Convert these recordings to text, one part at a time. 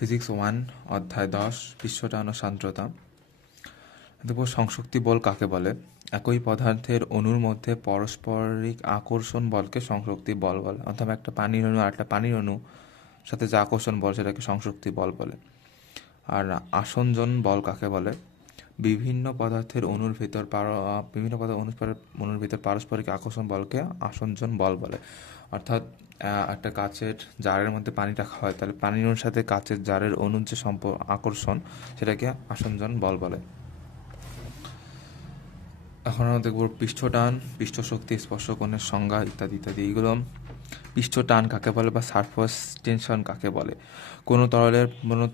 Physics 1 অধ্যায় 10 পৃষ্ঠটান ও সান্দ্রতা। দেখব সংশক্তি বল কাকে বলে। একই পদার্থের অণুর মধ্যে পারস্পরিক আকর্ষণ বলকে সংশক্তি বল বলে। অর্থাৎ একটা পানির অণু আর একটা পানির অণু সাথে যে আকর্ষণ বল সেটাকে সংশক্তি বল বলে। আর আসঞ্জন বল কাকে বলে। বিভিন্ন পদার্থের অণুর ভিতর অণুর ভিতর পারস্পরিক আকর্ষণ বলকে আসঞ্জন বল বলে। অর্থাৎ একটা কাচের জারের মধ্যে পানি রাখা হয়, তাহলে পানির অণুর সাথে কাচের জারের অণুর যে আকর্ষণ সেটাকে আসঞ্জন বল বলে। এখন আমরা দেখব পৃষ্ঠটান, পৃষ্ঠশক্তি, স্পর্শকোণের সংজ্ঞা ইত্যাদি ইত্যাদি। এগুলো পৃষ্ঠটান কাকে বলে বা সারফেস টেনশন কাকে বলে। কোনো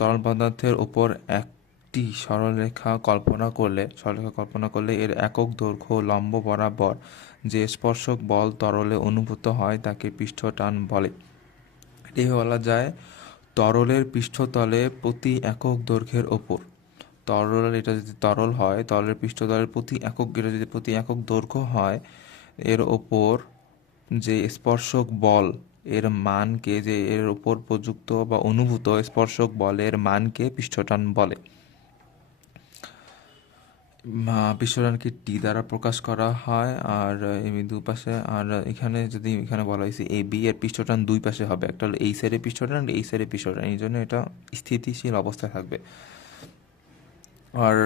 তরল পদার্থের ওপর একটি সরলরেখা কল্পনা করলে এর একক দৈর্ঘ্য লম্ব বরাবর যে স্পর্শক বল তরলে অনুভূত হয় তাকে পৃষ্ঠটান বলে। এটি বলা যায় তরলের পৃষ্ঠতলে প্রতি একক দৈর্ঘ্যের ওপর এটা যদি তরল হয়, তরলের পৃষ্ঠতলের প্রতি একক দৈর্ঘ্য হয়, এর ওপর যে স্পর্শক বল এর মানকে, যে এর ওপর প্রযুক্ত বা অনুভূত স্পর্শক বলের মানকে পৃষ্ঠটান বলে। পৃষ্ঠটানকে টি দ্বারা প্রকাশ করা হয়। আর এই দুপাশে, আর এখানে বলা হয়েছে এ বি এর পৃষ্ঠটান দুই পাশে হবে, একটা হলো এই সাইডে পৃষ্ঠটান, এই সাইডে পৃষ্ঠটান, এই জন্য এটা স্থিতিশীল অবস্থায় থাকবে। আর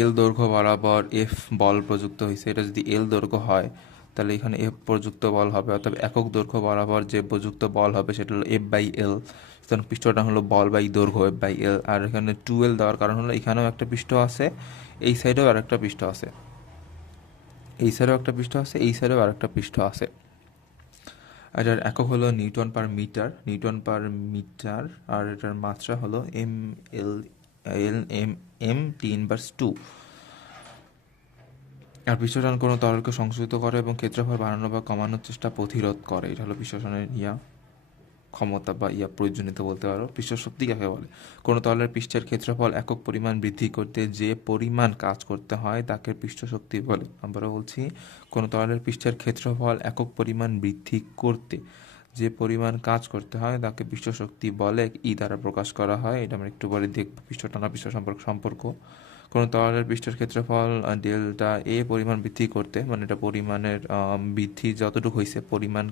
এল দৈর্ঘ্য বরাবর এফ বল প্রযুক্ত হয়েছে। এটা যদি এল দৈর্ঘ্য হয় তাহলে এখানে এফ প্রযুক্ত বল হবে, অর্থাৎ একক দৈর্ঘ্য বরাবর যে প্রযুক্ত বল হবে সেটা হলো এফ বাই এল। সুতরাং পৃষ্ঠটা হলো বল বাই দৈর্ঘ্য এফ বাই এল। আর এখানে 2L দেওয়ার কারণ হলো এখানেও একটা পৃষ্ঠ আছে, এই সাইডেও আর একটা পৃষ্ঠ আছে, এই সাইডেও একটা পৃষ্ঠ আছে, এই সাইডেও আর একটা পৃষ্ঠ আছে। এটার একক হলো নিউটন পার মিটার। আর এটার মাত্রা হলো m/T²। আর পৃষ্ঠটান কোনো তরলকে সংশোধিত করে এবং ক্ষেত্রফল বাড়ানো বা কমানোর চেষ্টা প্রতিরোধ করে। এটা হলো পৃষ্ঠটানের ক্ষমতা বা প্রয়োজনীয়তা বলতে পারো। পৃষ্ঠশক্তি কাকে বলে। কোনো তরলের পৃষ্ঠের ক্ষেত্রফল একক পরিমাণ বৃদ্ধি করতে যে পরিমাণ কাজ করতে হয় তাকে পৃষ্ঠশক্তি বলে। আমরা বলছি কোনো তরলের পৃষ্ঠের ক্ষেত্রফল একক পরিমাণ বৃদ্ধি করতে যে পরিমাণ কাজ করতে হয় তাকে পৃষ্ঠশক্তি বলে, দ্বারা প্রকাশ করা হয়। এটা আমরা একটু পরে দেখব, পৃষ্ঠটানা পৃষ্ঠ সম্পর্ক। কোনো তরলের পৃষ্ঠের ক্ষেত্রফল ডেল্টা এ পরিমাণ বৃদ্ধি করতে, মানে এটা পরিমাণের বৃদ্ধি যতটুকু হয়েছে, পরিমাণ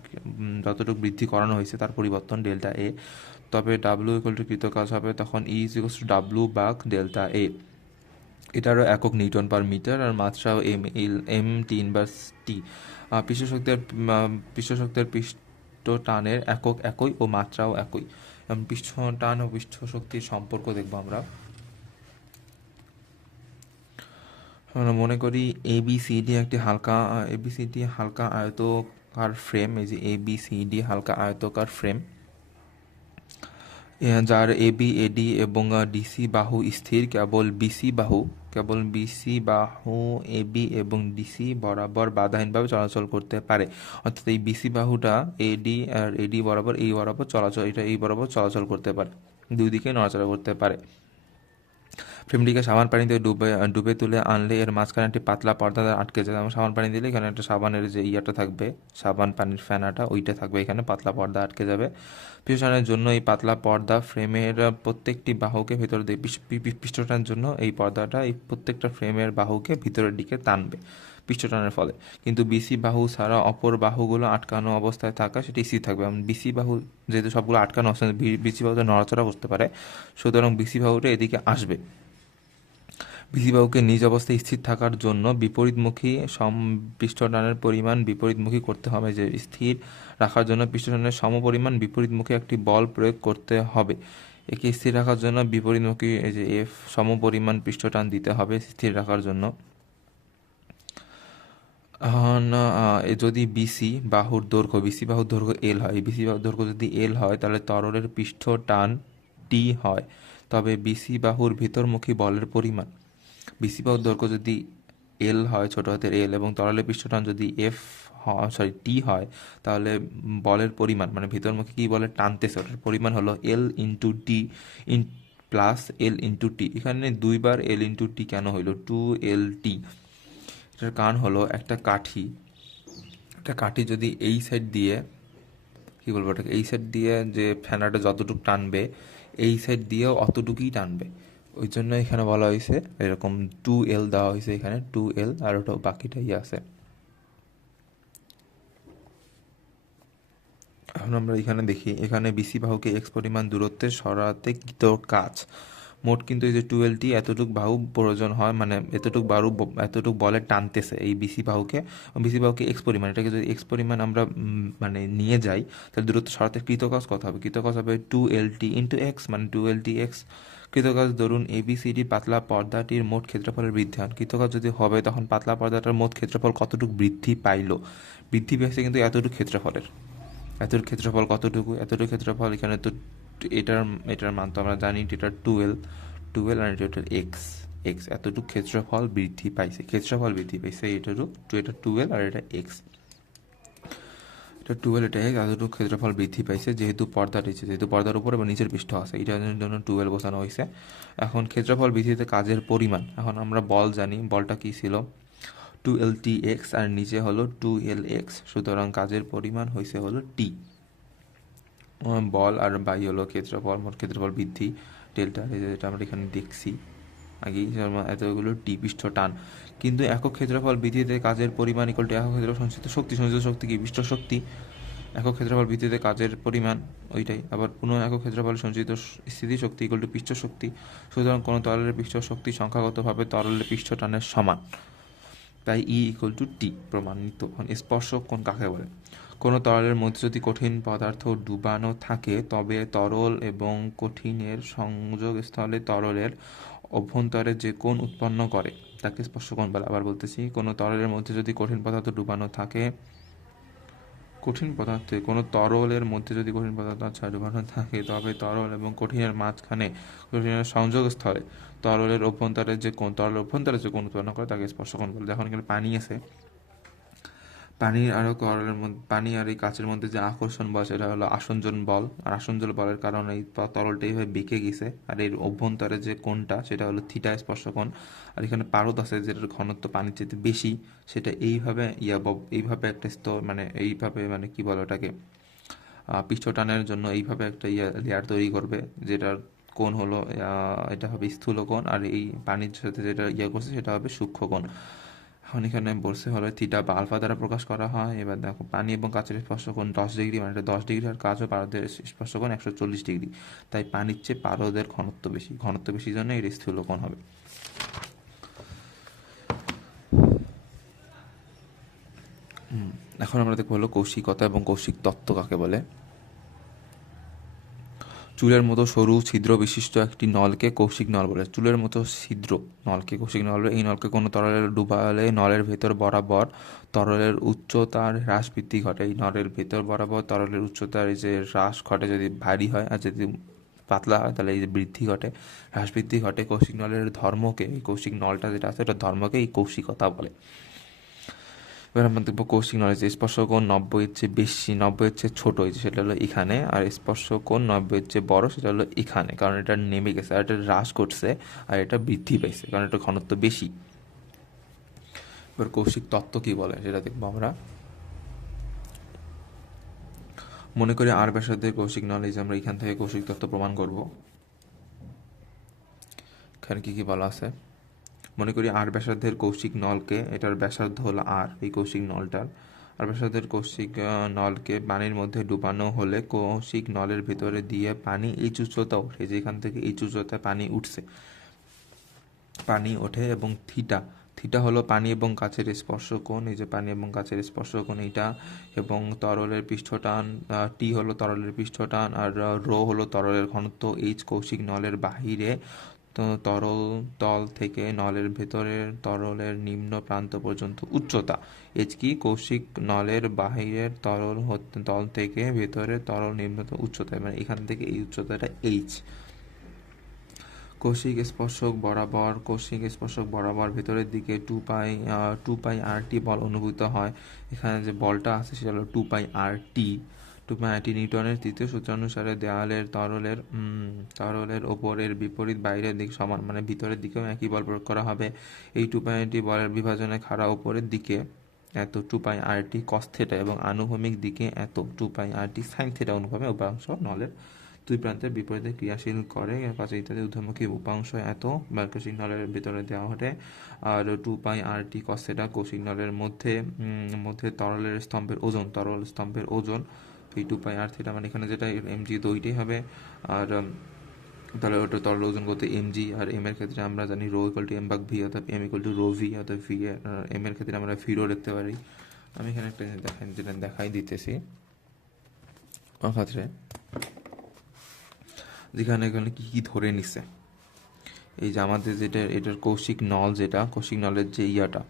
যতটুকু বৃদ্ধি করানো হয়েছে তার পরিবর্তন ডেল্টা এ, তবে ডাব্লিউ ইকুয়াল টু কৃত কাজ হবে তখন ই ইজ ইকুয়াল টু ডাব্লিউ ভাগ ডেল্টা এ। এটারও একক নিউটন পার মিটার আর মাত্রাও m/T। পৃষ্ঠশক্তির পৃষ্ঠটানের একক একই ও মাত্রাও একই। পৃষ্ঠটান ও পৃষ্ঠশক্তির সম্পর্ক দেখবো আমরা মনে করি এবিসিডি একটি হালকা আয়তকার ফ্রেম। এই যে এবিসিডি হালকা আয়তকার ফ্রেম, যার এবি এডি এবং ডিসি বাহু স্থির। কেবল বিসি বাহু এবি এবং ডিসি বরাবর বাধাহীনভাবে চলাচল করতে পারে। অর্থাৎ এই বিসি বাহুটা এডি আর এডি বরাবর এই বরাবর চলাচল করতে পারে, দুই দিকে নড়াচড়া করতে পারে। ফ্রেমটিকে সাবান পানিতে ডুবে তুলে আনলে এর মাঝখানে একটি পাতলা পর্দা আটকে যায়। যেমন সাবান পানি দিলে এখানে একটা সাবানের যে থাকবে, সাবান পানির ফেনাটা ওইটা থাকবে, এখানে পাতলা পর্দা আটকে যাবে। পৃষ্ঠটানের জন্য এই পাতলা পর্দা ফ্রেমের প্রত্যেকটি বাহুকে ভেতর দিয়ে, পৃষ্ঠটানের জন্য এই পর্দাটা এই প্রত্যেকটা ফ্রেমের বাহুকে ভিতরের দিকে টানবে পৃষ্ঠটানের ফলে। কিন্তু বিসি বাহু ছাড়া অপর বাহুগুলো আটকানো অবস্থায় থাকা সেটি স্থির থাকবে। বিসি বাহু যেহেতু সবগুলো আটকানো অবস্থায়, বিসি বাহুতে নড়াচড়া করতে পারে, সুতরাং বিসি বাহুটা এদিকে আসবে। বিসি বাহুকে নিজ অবস্থায় স্থির থাকার জন্য বিপরীতমুখী পৃষ্ঠটানের পরিমাণ বিপরীতমুখী করতে হবে। যে স্থির রাখার জন্য পৃষ্ঠটানের সমপরিমাণ বিপরীতমুখী একটি বল প্রয়োগ করতে হবে। একে স্থির রাখার জন্য বিপরীতমুখী এই যে এফ সমপরিমাণ পৃষ্ঠটান দিতে হবে স্থির রাখার জন্য। যদি বিসি বাহুর দৈর্ঘ্য এল হয়, বিসি বাহুর দৈর্ঘ্য যদি এল হয় তাহলে তরলের পৃষ্ঠটান টি হয়। তবে বিসি বাহুর ভিতরমুখী বলের পরিমাণ, বিসি বাহুর দৈর্ঘ্য যদি এল হয়, ছোট হাতের এল, এবং তরলের পৃষ্ঠটান যদি টি হয়, তাহলে বলের পরিমাণ মানে ভিতরমুখী কি বলে টানতেছে ওটার পরিমাণ হলো L into T plus L into T. এখানে দুইবার এল ইন্টু টি কেন হইলো, 2LT। এটার কারণ হলো একটা কাঠি যদি এই সাইড দিয়ে, কি বলবো ওটাকে, এই সাইড দিয়ে যে ফেনাটা যতটুকু টানবে এই সাইড দিয়েও অতটুকুই টানবে। ওই জন্য এখানে বলা হয়েছে এরকম 2L দেওয়া হয়েছে, এখানে 2L আর ওটা বাকিটাই আছে। এখন আমরা এখানে দেখি, এখানে বিসি বাহুকে এক্স পরিমাণ দূরত্বে সরাতে কৃত কাজ। মোট কিন্তু এই যে 12টি এতটুক বাহু প্রয়োজন হয়, মানে এতটুক বলে টানতেছে এই বিসি বাহুকে এক্স পরিমাণ, এটাকে যদি এক্স পরিমাণ আমরা মানে নিয়ে যাই, তাহলে দূরত্ব সরাতে কৃতকাজ কত হবে? কৃতকাজ হবে 2LT ইন্টু এক্স, মানে 2LT এক্স। কৃতকাজ ধরুন ABCD পাতলা পর্দাটির মোট ক্ষেত্রফলের বৃদ্ধি হন। কৃতকাজ যদি হবে তখন পাতলা পর্দাটার মোট ক্ষেত্রফল কতটুকু বৃদ্ধি পাইলো? বৃদ্ধি পেয়েছে কিন্তু এতটুকু ক্ষেত্রফলের। এতটুকু ক্ষেত্রফল কতটুকু? এতটুকু ক্ষেত্রফল এখানে তো এটার এটার মান তো আমরা জানি, এটা 12 আর এটা এক্স। এতটুকু ক্ষেত্রফল বৃদ্ধি পাইছে, এটা 12 আর এটা এক্স। এটা 12, এটা এক্স, এতটুকু ক্ষেত্রফল বৃদ্ধি পাইছে যেহেতু পর্দার উপর এবং নিচের পৃষ্ঠ আছে, এটার জন্য 12 বোঝানো হয়েছে। এখন ক্ষেত্রফল বৃদ্ধিতে কাজের পরিমাণ, এখন আমরা বল জানি, বলটা কি ছিল? 2LTx আর নিচে হলো 2Lx, সুতরাং কাজের পরিমাণ হয়েছে হলো টি। বল আর বাই হলো ক্ষেত্রফল, মোট ক্ষেত্রফল বৃদ্ধি ডেল্টা, যেটা আমরা এখানে দেখছি আগেই, এতগুলো টি পৃষ্ঠ টান। কিন্তু একক ক্ষেত্রফল বৃদ্ধিতে কাজের পরিমাণ ইকুয়াল টু একক ক্ষেত্রফল সঞ্চিত শক্তি কি? পৃষ্ঠ শক্তি। একক ক্ষেত্রফল বৃদ্ধিতে কাজের পরিমাণ ওইটাই, আবার পুনঃ একক ক্ষেত্রফল সঞ্চিত স্থিতিশক্তি ইকুয়াল টু পৃষ্ঠ শক্তি। সুতরাং কোনো তরলের পৃষ্ঠ শক্তি সংখ্যাগতভাবে তরলের পৃষ্ঠ টানের সমান, তাই E ইকুয়াল টু টি প্রমাণিত। স্পর্শক কোণ কাকে বলে? কোনো তরলের মধ্যে যদি কঠিন পদার্থ ডুবানো থাকে তবে তরল এবং কঠিনের সংযোগস্থলে তরলের অভ্যন্তরে যে কোণ উৎপন্ন করে তাকে স্পর্শকোণ বলে। আবার বলতেছি, কোনো তরলের মধ্যে যদি কঠিন পদার্থ ডুবানো থাকে, কোনো তরলের মধ্যে যদি কঠিন পদার্থ ডুবানো থাকে তবে তরল এবং কঠিনের মাঝখানে কঠিনের সংযোগস্থলে তরলের অভ্যন্তরে যে কোণ উৎপন্ন করে তাকে স্পর্শকোণ বলে। যখন এখানে পানি আছে, পানি আর এই কাচের মধ্যে যে আকর্ষণ বল সেটা হলো আসঞ্জন বল, আর আসঞ্জন বলের কারণে এই তরলটা এইভাবে বেঁকে গেছে, আর এর অভ্যন্তরে যে কোণটা সেটা হলো থিটা স্পর্শকোণ। আর এখানে পারদ আছে যেটার ঘনত্ব পানির চেয়ে বেশি, সেটা এইভাবে একটা স্তর, মানে এইভাবে, মানে কি বলে ওটাকে, পৃষ্ঠটানের জন্য এইভাবে একটা লেয়ার তৈরি করবে, যেটার কোণ হলো এটা হবে স্থূল কোণ, আর এই পানির সাথে যেটা করছে সেটা হবে সূক্ষ্ম কোণ। এখন এখানে বলছে হলো থিটা বা আলফা দ্বারা প্রকাশ করা হয়। এবার দেখো, পানি এবং কাচের স্পর্শকোণ 10 ডিগ্রি, মানে এটা 10 ডিগ্রি, আর কাচ ও পারদের স্পর্শকোণ 140 ডিগ্রি। তাই পানির চেয়ে পারদের ঘনত্ব বেশি জন্য এর স্থূল কোণ হবে। এখন আমরা দেখবো হলো কৌশিকতা এবং কৌশিক তত্ত্ব কাকে বলে। চুলের মতো সরু ছিদ্র বিশিষ্ট একটি নলকে কৌশিক নল বলে। চুলের মতো ছিদ্র নলকে কৌশিক নল বলে। এই নলকে কোনো তরলে ডুবালে নলের ভেতর বরাবর তরলের উচ্চতার হ্রাস বৃদ্ধি ঘটে। এই নলের ভেতর বরাবর তরলের উচ্চতার এই যে হ্রাস ঘটে, যদি ভারী হয়, আর যদি পাতলা হয় তাহলে এই যে হ্রাস বৃদ্ধি ঘটে। কৌশিক নলের ধর্মকে, এই কৌশিক নলটা যেটা আছে এটা ধর্মকে এই কৌশিকতা বলে। এবার আমরা দেখবো কৌশিক নলের যে স্পর্শকোণ 90-এর চেয়ে বেশি, 90-এর চেয়ে ছোট, সেটা হলো এখানে, আর স্পর্শকোণ 90-এর চেয়ে বড়, সেটা হলো এখানে, কারণ এটা নেমে গেছে, আর এটা হ্রাস করছে, আর এটা বৃদ্ধি পাইছে কারণ এটা ঘনত্ব বেশি। এবার কৌশিক তত্ত্ব কি বলে সেটা দেখবো আমরা। মনে করি আর ব্যাসার্ধের কৌশিক নল, এই যে আমরা এখান থেকে কৌশিক তত্ত্ব প্রমাণ করব। এখানে কি কি বলা আছে? মনে করি আর ব্যাসার্ধের কৌশিক নলকে, এটার ব্যাসার্ধ হলো আর, এই কৌশিক নলটার, আর ব্যাসার্ধের কৌশিক নলকে পানির মধ্যে ডুবানো হলে কৌশিক নলের ভেতরে দিয়ে পানি এই উচ্চতা ওঠে, যেখান থেকে এই উচ্চতায় পানি উঠছে, পানি ওঠে, এবং থিটা হলো পানি এবং কাচের স্পর্শকোণ, এই যে পানি এবং কাচের স্পর্শকোণ এইটা, এবং তরলের পৃষ্ঠটান, টি হলো তরলের পৃষ্ঠটান, আর রো হলো তরলের ঘনত্ব, এইচ কৌশিক নলের বাহিরে তরল তল থেকে নলের ভেতরের তরলের নিম্ন প্রান্ত পর্যন্ত উচ্চতা। এইচ কি? কৌশিক নলের বাহিরের তল থেকে ভেতরের তরল নিম্নতম উচ্চতা, মানে এখান থেকে এই উচ্চতাটা এইচ। কৌশিক স্পর্শক বরাবর ভেতরের দিকে 2 পাই আর টি বল অনুভূত হয়। এখানে যে বলটা আছে সেটা হলো 2 পাই আর টি। নিউটনের তৃতীয় সূত্র অনুসারে দেওয়ালের তরলের ওপরের বিপরীত বাইরের দিক সমান, মানে ভিতরের দিকেও একই বল প্রয়োগ করা হবে। এই 2 পাই আর টি বলের বিভাজনে খাড়া ওপরের দিকে এত 2 পাই আর টি কস থিটা এবং আনুভূমিক দিকে এত 2 পাই আর টি সাইন থিটা অনুভবে উপাংশ নলের দুই প্রান্তের বিপরীতে ক্রিয়াশীল করে কাজে ইত্যাদি ঊর্ধ্বমুখী উপাংশ এত বা কৌশিক নলের ভিতরে দেওয়া হলে আর 2π/r/t cos θ কৌশিক নলের মধ্যে তরল স্তম্ভের ওজন এই 2πr θ, মানে এখানে যেটা mg তো ওইটাই হবে। আর তাহলে ওটা তরল ওজন করতে mg, আর m এর ক্ষেত্রে আমরা জানি ρ = m/v, অর্থাৎ m = ρv, অর্থাৎ v m এর ক্ষেত্রে আমরা ভিরো লিখতে পারি। আমি এখানে একটা যেটা দেখাই দিতেছি ক্ষেত্রে যেখানে এখানে কি ধরে নিছে, এই যে আমাদের যেটা এটার কৌশিক নলের যে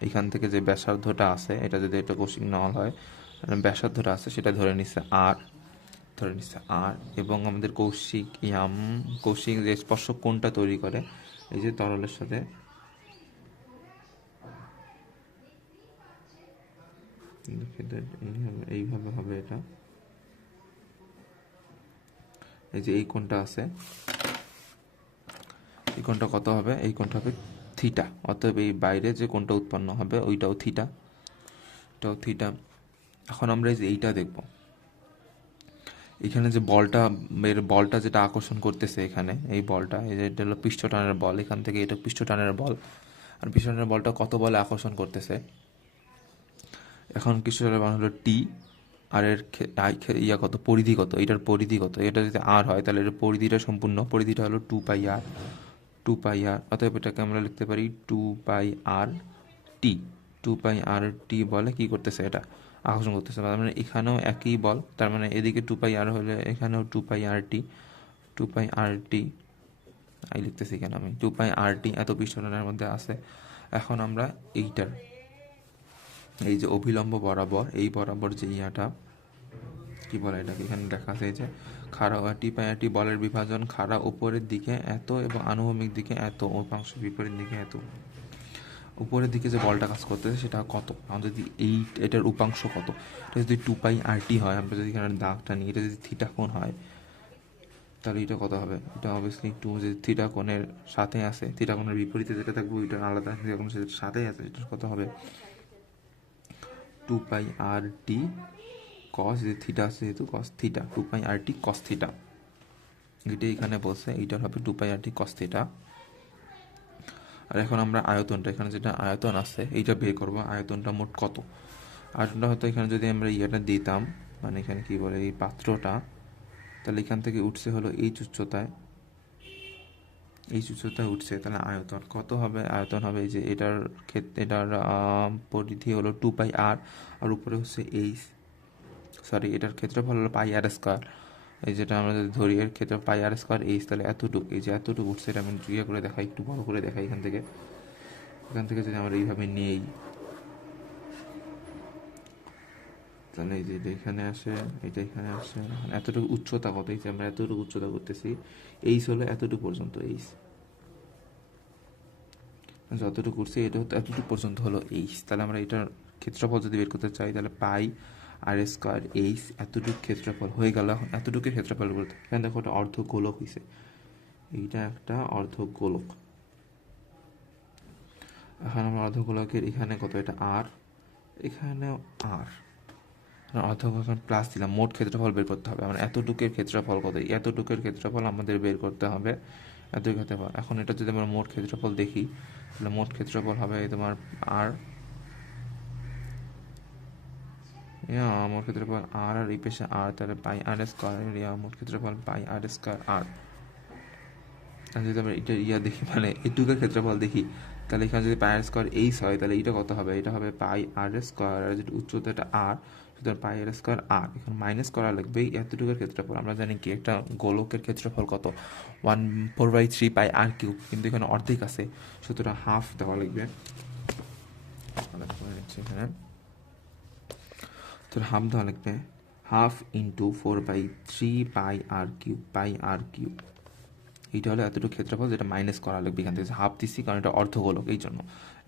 এখান থেকে যে ব্যাসার্ধটা আছে, এটা যদি একটা কৌশিক নল হয়, ব্যাসার্ধটা আছে সেটা ধরে নিচ্ছে আর এবং আমাদের কৌশিক যে স্পর্শক কোণটা তৈরি করে এই যে তরলের সাথে, এইভাবে হবে এটা, এই যে এই কোণটা আছে, এই কোণটা কত হবে, এই কোণটা হবে থিটা, অতএব এই বাইরে যে কোণটা উৎপন্ন হবে ওইটাও থিটা, এটাও থিটা। এখন আমরা এই যে এইটা দেখব, এখানে যে বলটা যেটা আকর্ষণ করতেছে এখানে, এই বলটা, এই যে এটা হলো পৃষ্ঠটানের বল, এখান থেকে এটা পৃষ্ঠটানের বল, আর পৃষ্ঠটানের বলটা কত বলে আকর্ষণ করতেছে, এখন পৃষ্ঠটানের বল হলো টি, আর এর কত, পরিধি কত, এটার পরিধি কত, এটা যদি আর হয় তাহলে এর পরিধিটা হলো 2πr, অতএব এটাকে আমরা লিখতে পারি 2πr/t, 2πr/t বলে কি করতেছে, এটা আকর্ষণ করতেছে, মানে এখানেও একই বল, তার মানে এদিকে 2πr হলে এখানেও 2πr/t আই লিখতেছি কেন আমি, 2πr/t এত পৃষ্ঠটানের মধ্যে আছে। এখন আমরা এই যে অভিলম্ব বরাবর, এই বরাবর যে কি বলে এটাকে, এখানে দেখা আছে যে খাড়া টি বলের বিভাজন, খাড়া উপরের দিকে এত এবং আনুভূমিক দিকে এত, উপাংশ বিপরীত দিকে এত। উপরের দিকে যে বলটা কাজ করতেছে সেটা কত, আমরা যদি এটার উপাংশ কত, এটা যদি 2πr/t হয়, আমরা যদি এখানে দাগটা নিই, এটা যদি থিটা কোণ হয় তাহলে এটা কত হবে, এটা অবভিয়াসলি যে থিটা কোণের সাথে আছে, থিটা কোণের বিপরীতে যেটা থাকবে ওইটা আলাদা, থিটা কোণের সাথেই আছে, এটা কত হবে 2πr/t cos, যে থিটা আছে যেহেতু cos θ, 2πr/t cos θ, এটা এখানে বলছে, এইটার হবে 2πr/t cos θ। আর এখন আমরা আয়তনটা, এখানে যেটা আয়তন আছে এইটা বের করবো, আয়তনটা মোট কত, আয়তনটা হয়তো এখানে যদি আমরা দিতাম, মানে এখানে কি বলে এই পাত্রটা, তাহলে এখান থেকে উঠছে হলো এই উচ্চতায় উঠছে, তাহলে আয়তন কত হবে, আয়তন হবে যে এটার পরিধি হলো 2πr, আর উপরে হচ্ছে এটার ক্ষেত্রফল হলো πr², এই যেটা আমরা যদি ধরি এর ক্ষেত্রে πr², তাহলে এতটুকু, এই যে এতটুকু উঠছে, এটা আমি করে দেখাই, একটু বড় করে দেখাই, এখান থেকে যদি আমরা এইভাবে নিই, তাহলে এই যে এটা এখানে আসে, এটা এখানে আসে, এতটুকু উচ্চতা কত, এই যে আমরা এতটুকু উচ্চতা করতেছি, হলো এতটুকু পর্যন্ত, যতটুকু উঠছে এটা হতো এতটুকু পর্যন্ত হলো তাহলে আমরা এটার ক্ষেত্রফল যদি বের করতে চাই তাহলে πr², এতটুকু ক্ষেত্রফল হয়ে গেল। এতটুকু ক্ষেত্রফল বলতে এখানে দেখো একটা অর্ধগোলক হয়েছে, এইটা একটা অর্ধগোলক। এখন আমরা অর্ধগোলকের এখানে কত, এটা আর, এখানেও আর, অর্ধগোলক প্লাস দিলাম, মোট ক্ষেত্রফল বের করতে হবে, মানে এতটুকুর ক্ষেত্রফল কত, এতটুকুর ক্ষেত্রফল আমাদের বের করতে হবে, এতটুকু ক্ষেত্রফল। এখন এটা যদি আমরা মোট ক্ষেত্রফল দেখি তাহলে মোট ক্ষেত্রফল হবে তোমার আর, মোট ক্ষেত্রফল আর, আর এই পেশে আর, তাহলে πr², মোট ক্ষেত্রফল πr²। আর যদি আমরা এটা দেখি, মানে এটুকুর ক্ষেত্রফল দেখি, তাহলে এখানে যদি πr² হয় তাহলে এটা কত হবে, এটা হবে πr², আর যেটা উচ্চতাটা আর, সুতরাং πr² আর, এখন মাইনাস করা লাগবে এতটুকুর ক্ষেত্রফল। আমরা জানি কি একটা গোলকের ক্ষেত্রফল কত, 1/4/3πr³, কিন্তু এখানে অর্ধেক আছে, সুতরাং হাফ দেওয়া লাগবে, এখানে তো হাফ দেওয়া লাগবে, 1/2 × 4/3πr³, এইটা হলো এতটুকু ক্ষেত্রফল, যেটা মাইনাস করা লাগবে এখান থেকে, হাফ দিচ্ছি কারণ এটা অর্ধগোলক এই জন্য।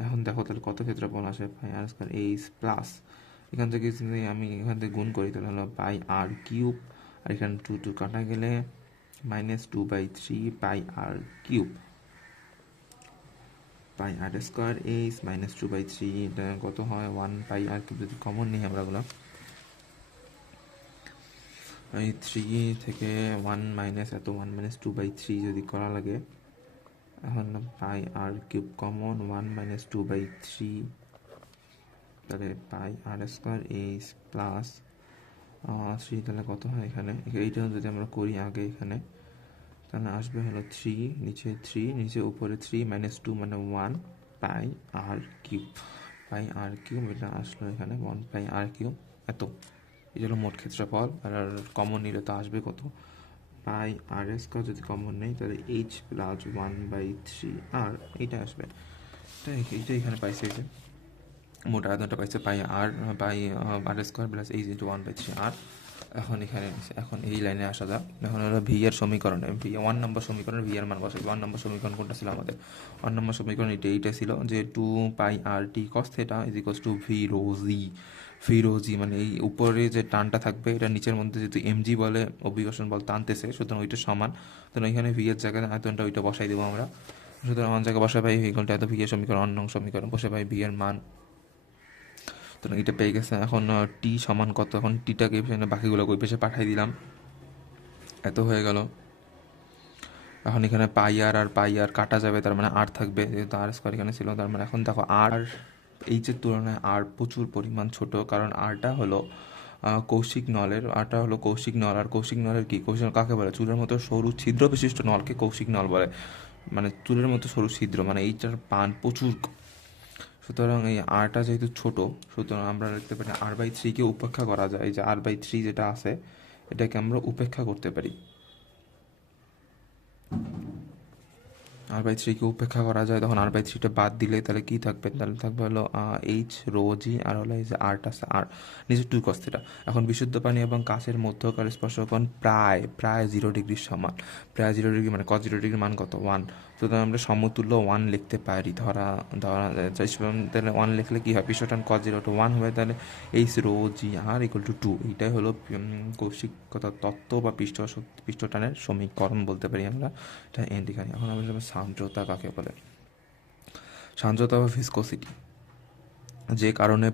এখন দেখো তাহলে কত ক্ষেত্রফল আসে, πr² প্লাস এখান থেকে যদি আমি এখান থেকে গুণ করি তাহলে হলো πr³, আর এখানে 2 কাটা গেলে -2/3πr³, πr² -2/3, এটা কত হয় 1πr³ যদি কমন নিই আমরা গুলো, এই 3 থেকে 1 মাইনাস এত 1 মাইনাস 2/3 যদি করা লাগে, এখন পাই আর কিউব কমন 1 মাইনাস 2/3, তাহলে পাই আর স্কোয়ার এইচ প্লাস 3, তাহলে কত হয় এখানে, এইটা যদি আমরা করি আগে এখানে, তাহলে আসবে হলো 3, নিচে 3, নিচে উপরে 3 মাইনাস 2 মানে 1 পাই আর কিউব, পাই আর কিউব, এটা আসলো এখানে 1 পাই আর কিউব এত। এটা হলো মোট ক্ষেত্রফল। আর কমন নিলে তো আসবে কত, পাই আর স্কোয়ার, যদি কমন নেই তাহলে এইচ প্লাস 1/3 আর এইটা আসবে, এইটা এখানে পাইছে, এই যে মোট আয়তনটা পাইছে পাই আর স্কোয়ার প্লাস এইচ ইন্টু 1/3 আর। এখন এখানে এখন এই লাইনে আসা যাক। এখন হলো ভি এর সমীকরণে, ভি 1 নম্বর সমীকরণে ভি এর মান বসাই। 1 নম্বর সমীকরণ কোনটা ছিল আমাদের, 1 নম্বর সমীকরণ এইটা ছিল যে 2 পাই আর T cos theta is equals to V rho G. V rho G মানে এই উপরে যে টানটা থাকবে এটা নিচের মধ্যে যেহেতু এমজি বলে অভিকর্ষণ বল টানতেছে, সুতরাং ওইটা সমান। তো এখানে ভি এর জায়গায় আয়তনটা ওইটা বসাই দেবো আমরা। সুতরাং আমার জায়গায় বসে পাই ইকুয়ালটা এত ভি এর সমীকরণ, 1 নং সমীকরণ বসে পাই ভি এর মান। তো এটা পেয়ে গেছে। এখন টি সমান কত, এখন টিটাকে বাকিগুলো ওই পেশে পাঠিয়ে দিলাম, এত হয়ে গেল। এখন এখানে পাই আর পাই আর কাটা যাবে, তার মানে আর থাকবে, যেহেতু আর স্কোয়ার এখানে ছিল, তার মানে এখন দেখো আর এইচের তুলনায় আর প্রচুর পরিমাণ ছোট, কারণ আরটা হলো কৌশিক নলের, আরটা হলো কৌশিক নল। আর কৌশিক নলের কি, কৌশিক নল কাকে বলে, চুলের মতো সরু ছিদ্র বিশিষ্ট নলকে কৌশিক নল বলে, মানে চুলের মতো সরু ছিদ্র, মানে এইটার পান প্রচুর। সুতরাং এই আরটা যেহেতু ছোট, সুতরাং আমরা লিখতে পারি r/3কে উপেক্ষা করা যায়। এই যে r/3 যেটা আছে এটাকে আমরা উপেক্ষা করতে পারি, r/3কে উপেক্ষা করা যায়। তখন r/3টা বাদ দিলে তাহলে কি থাকবে, তাহলে থাকবে হলো এইচ রো জি, আর হলো এই যে আরটা আছে আর, নিচে 2 cos থিটা। এখন বিশুদ্ধ পানি এবং কাচের মধ্যকার স্পর্শকোণ প্রায় প্রায় 0 ডিগ্রির সমান। প্রায় 0 ডিগ্রি মানে cos 0 ডিগ্রির মান কত, 1। সুতরাং আমরা সমতুল্য 1 লিখতে পারি। ধরা ধরা তাহলে 1 লিখলে কী হয়, পৃষ্ঠটান cos 0 to 1 হবে, তাহলে এইচ রো জি আর ইকুয়াল টু 2। এইটাই হলো কৌশিকতা তত্ত্ব বা পৃষ্ঠটানের সমীকরণ বলতে পারি আমরা। এটা এন্ড এখানে। এখন আমরা সান্দ্রতা কাকে বলে, সান্দ্রতা বা ভিসকোসিটি, যে কারণে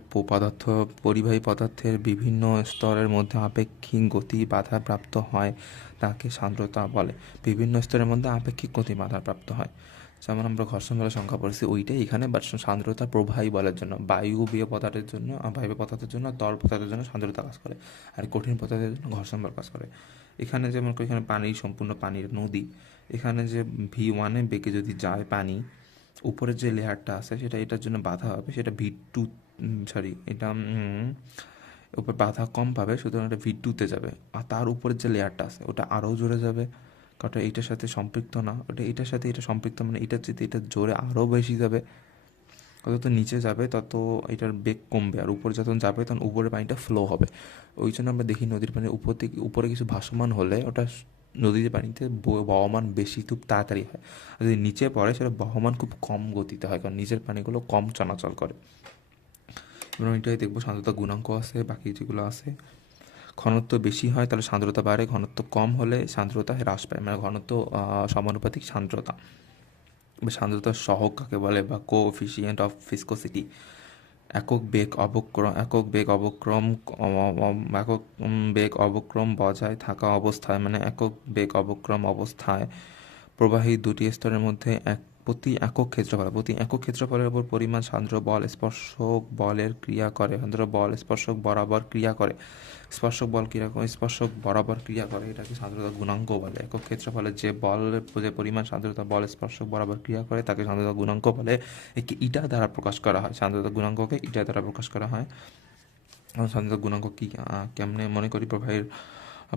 পরিবাহী পদার্থের বিভিন্ন স্তরের মধ্যে আপেক্ষিক গতি বাধাপ্রাপ্ত হয় তাকে সান্দ্রতা বলে। বিভিন্ন স্তরের মধ্যে আপেক্ষিক গতি বাধাপ্রাপ্ত হয়, যেমন আমরা ঘর্ষণ বলের সংখ্যা পড়েছি ওইটাই এখানে, বাট সান্দ্রতা প্রবাহী বলের জন্য, বায়বীয় পদার্থের জন্য, বায়বীয় পদার্থের জন্য, তরল পদার্থের জন্য সান্দ্রতা কাজ করে, আর কঠিন পদার্থের জন্য ঘর্ষণ বল কাজ করে। এখানে যেমন এখানে পানির সম্পূর্ণ পানির নদী, এখানে যে V1 বেগে যদি যায় পানি, উপরের যে লেয়ারটা আছে সেটা এটার জন্য বাধা হবে, সেটা V2, সরি এটা উপর বাধা কম পাবে, সুতরাং এটা V2-তে যাবে। আর তার উপরের যে লেয়ারটা আছে ওটা আরও জোরে যাবে, কারণ এইটার সাথে সম্পৃক্ত না, ওটা এটার সাথে এটা সম্পৃক্ত, মানে এটার চেয়ে এটা জোরে আরও বেশি যাবে। যত নিচে যাবে তত এটার বেগ কমবে, আর উপরে যখন যাবে তখন উপরে পানিটা ফ্লো হবে। ওই জন্য আমরা দেখি নদীর পানির উপর থেকে উপরে কিছু ভাসমান হলে ওটা নদীর পানিতে বহমান বেশি, খুব তাড়াতাড়ি হয়। আর যদি নিচে পড়ে সেটা বহমান খুব কম গতিতে হয়, কারণ নিচের পানিগুলো কম চলাচল করে। এবং এটাই দেখবো সান্দ্রতা গুণাঙ্ক আছে, বাকি যেগুলো আছে। ঘনত্ব বেশি হয় তাহলে সান্দ্রতা বাড়ে, ঘনত্ব কম হলে সান্দ্রতা হ্রাস পায়, মানে ঘনত্ব সমানুপাতিক সান্দ্রতা। সান্দ্রতার সহগ কাকে বলে বা কোএফিসিয়েন্ট অফ ভিসকোসিটি, একক বেগ অবক্রম বজায় থাকা অবস্থায়, মানে একক বেগ অবক্রম অবস্থায় প্রবাহী দুটি স্তরের মধ্যে প্রতি একক ক্ষেত্রফলের উপর পরিমাণ সান্দ্র বল স্পর্শক বলের ক্রিয়া করে, সান্দ্র বল স্পর্শক বরাবর ক্রিয়া করে, স্পর্শক বরাবর ক্রিয়া করে, এটাকে সান্দ্রতা গুণাঙ্ক বলে। একক ক্ষেত্রফলের যে পরিমাণ সান্দ্রতা বল স্পর্শক বরাবর ক্রিয়া করে তাকে সান্দ্রতা গুণাঙ্ক বলে। একে ইটা দ্বারা প্রকাশ করা হয়, সান্দ্রতা গুণাঙ্ককে ইটা দ্বারা প্রকাশ করা হয়। সান্দ্রতা গুণাঙ্ক কি কেমনে মনে করি, প্রবাহের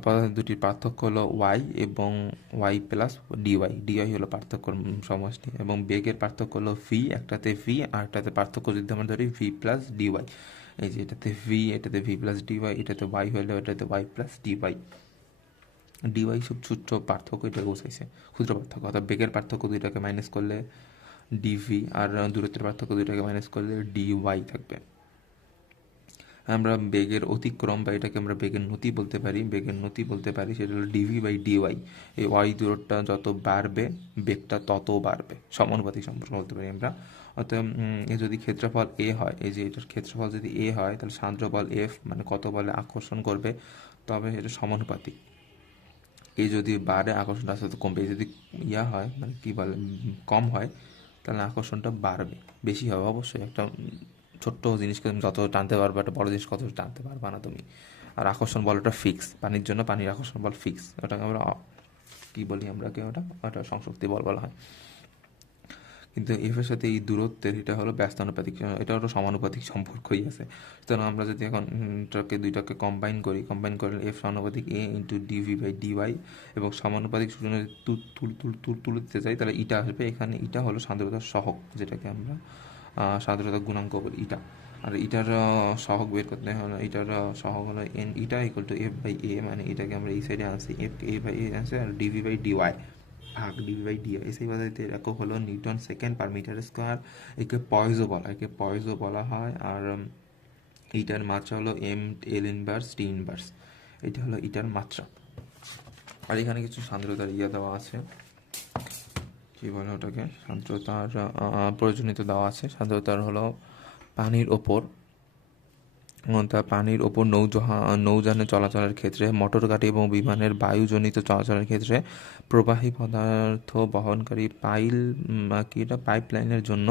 পদার্থ দুটির পার্থক্য হলো ওয়াই এবং ওয়াই প্লাস ডিওয়াই হলো পার্থক্য সমষ্টি, এবং বেগের পার্থক্য হলো ভি, একটাতে ভি আর একটাতে পার্থক্য যদি আমরা ধরি ভি প্লাস ডিওয়াই। এই যে এটাতে ভি প্লাস ডিওয়াই, এটাতে ওয়াই হলে এটাতে ওয়াই প্লাস ডিওয়াই সব ছোট্ট পার্থক্য, এটা বোঝাইছে ক্ষুদ্র পার্থক্য। অর্থাৎ বেগের পার্থক্য দুইটাকে মাইনাস করলে ডিভি, আর দূরত্বের পার্থক্য দুইটাকে মাইনাস করলে ডিওয়াই থাকবে। আমরা বেগের অতিক্রম বা এটাকে আমরা বেগের নতি বলতে পারি, সেটা হলো ডিভি/ডিওয়াই। এই ওয়াই দূরত্বটা যত বাড়বে বেগটা তত বাড়বে, সমানুপাতিক সম্পর্ক বলতে পারি আমরা। অতএব যদি ক্ষেত্রফল এ হয়, এই যে এটার ক্ষেত্রফল যদি এ হয় তাহলে সান্দ্র বল এফ, মানে কত বলে আকর্ষণ করবে তবে এটা সমানুপাতিক। এই যদি বাড়ে আকর্ষণটা আস্তে আস্তে কমবে, যদি হয় মানে কী বলে কম হয় তাহলে আকর্ষণটা বাড়বে, বেশি হবে অবশ্যই। একটা ছোট্ট জিনিসকে তুমি যত টানতে পারবে, একটা বড় জিনিস কত টানতে পারবে না তুমি। আর আকর্ষণ বল ওটা ফিক্স, পানির জন্য পানির আকর্ষণ বল ফিক্স, ওটাকে আমরা কী বলি আমরা কি ওটা সংশক্তি বল বলা হয়। কিন্তু এফের সাথে এই দূরত্বের এটা হলো ব্যস্তানুপাতিক, এটা হলো সমানুপাতিক সম্পর্কই আছে। সুতরাং আমরা যদি এখন দুইটাকে কম্বাইন করলে এফ সমানুপাতিক এ ইন্টু ডিভি বাই ডিওয়াই এবং সমানুপাতিক সূচনা তুলে দিতে চাই তাহলে ইটা আসবে। এখানে ইটা হলো সান্দ্রতার সহগ, যেটাকে আমরা সান্দ্রতা গুণাঙ্ক বলি ইটা। আর ইটার সহগ বের করতে হলো, ইটার সহগ হলো N eta equal to F by A, মানে এটাকে আমরা এই সাইডে আনছি এফ এ বাই এ আনছি, আর ডিভি বাই ডিওয়াই ভাগ ডিভি বাই ডিওয়াই। সেই পদ্ধতিতে একক হলো newton second per metre square. একে পয়জো বলা হয়। আর ইটার মাত্রা হলো M L inverse T inverse, এটা হলো ইটার মাত্রা। আর এখানে কিছু সান্দ্রতার দেওয়া আছে, কি বলে ওটাকে, সান্দ্রতার প্রয়োজনীয়তা দেওয়া আছে। সান্দ্রতার হলো পানির ওপর নৌযানে চলাচলের ক্ষেত্রে, মোটর গাড়ি এবং বিমানের বায়ুজনিত চলাচলের ক্ষেত্রে, প্রবাহী পদার্থ বহনকারী পাইপলাইনের জন্য,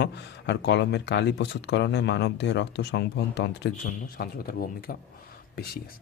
আর কলমের কালি প্রস্তুতকরণে, মানবদেহে রক্ত সংবহন তন্ত্রের জন্য সান্দ্রতার ভূমিকা বেশি আছে।